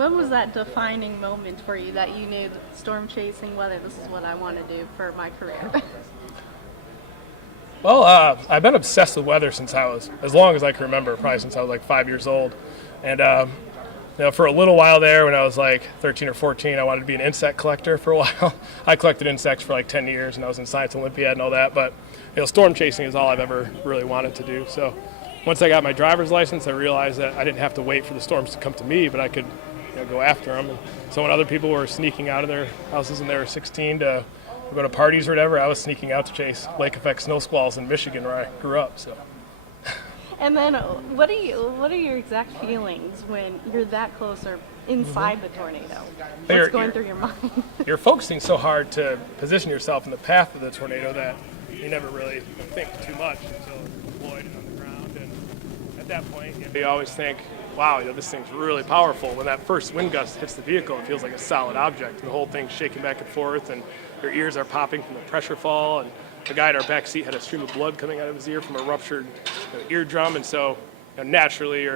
What was that defining moment for you that you knew that storm chasing, whether this is what I want to do for my career? Well, I've been obsessed with weather since I was, as long as I can remember, probably since I was like 5 years old. And, for a little while there when I was like 13 or 14, I wanted to be an insect collector for a while. I collected insects for like 10 years and I was in Science Olympiad and all that. But, storm chasing is all I've ever really wanted to do. So once I got my driver's license, I realized that I didn't have to wait for the storms to come to me, but I could go after them. And so when other people were sneaking out of their houses and they were 16 to go to parties or whatever, I was sneaking out to chase lake effect snow squalls in Michigan where I grew up. So. And then what are your exact feelings when you're that close or inside the tornado? What's going through your mind? You're focusing so hard to position yourself in the path of the tornado that you never really think too much until you're deployed and on the ground. And at that point, you always think, wow, this thing's really powerful. When that first wind gust hits the vehicle, it feels like a solid object. The whole thing's shaking back and forth, and your ears are popping from the pressure fall. And the guy in our back seat had a stream of blood coming out of his ear from a ruptured eardrum, and so naturally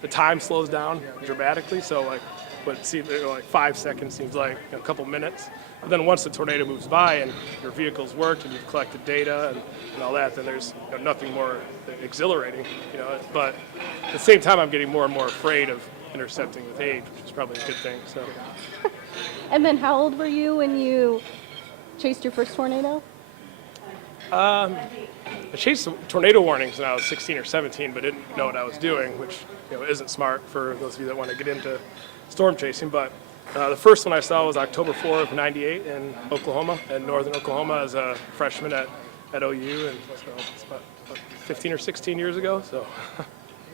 the time slows down dramatically. So what seemed like 5 seconds seems like a couple minutes. But then once the tornado moves by and your vehicle's worked and you've collected data and all that, then there's nothing more exhilarating. But at the same time, I'm getting more and more afraid of intercepting with age, which is probably a good thing. So. And then how old were you when you chased your first tornado? I chased tornado warnings when I was 16 or 17, but didn't know what I was doing, which isn't smart for those of you that want to get into storm chasing. But the first one I saw was October 4 of '98 in Oklahoma, in northern Oklahoma, as a freshman at OU, and so it's about 15 or 16 years ago. So.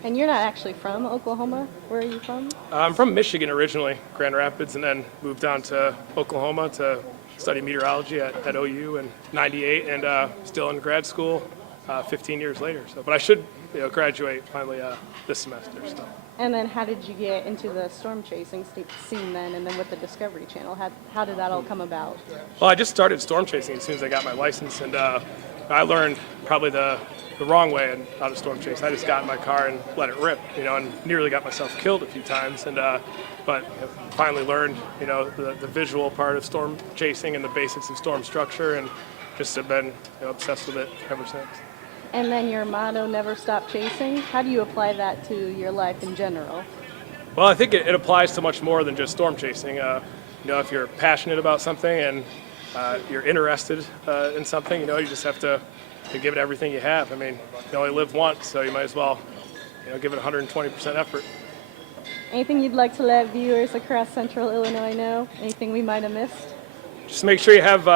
And you're not actually from Oklahoma? Where are you from? I'm from Michigan originally, Grand Rapids, and then moved on to Oklahoma to study meteorology at OU in '98, and still in grad school 15 years later. So, but I should graduate finally this semester. So. And then how did you get into the storm chasing scene then, and then with the Discovery Channel? How did that all come about? Well, I just started storm chasing as soon as I got my license, and I learned probably the wrong way and how to storm chase. I just got in my car and let it rip, and nearly got myself killed a few times. And but finally learned, the visual part of storm chasing and the basics of storm structure, and just have been obsessed with it ever since. And then your motto, never stop chasing. How do you apply that to your life in general? Well, I think it applies to much more than just storm chasing. If you're passionate about something and you're interested in something, you just have to give it everything you have. I mean, you only live once, so you might as well, give it 120% effort. Anything you'd like to let viewers across Central Illinois know? Anything we might have missed? Just make sure you have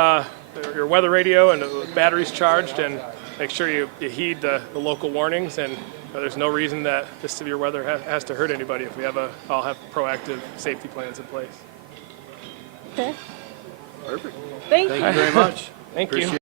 your weather radio and the batteries charged, and make sure you heed the local warnings. And there's no reason that this severe weather has to hurt anybody if we all have proactive safety plans in place. Okay. Perfect. Thank you very much. Thank you.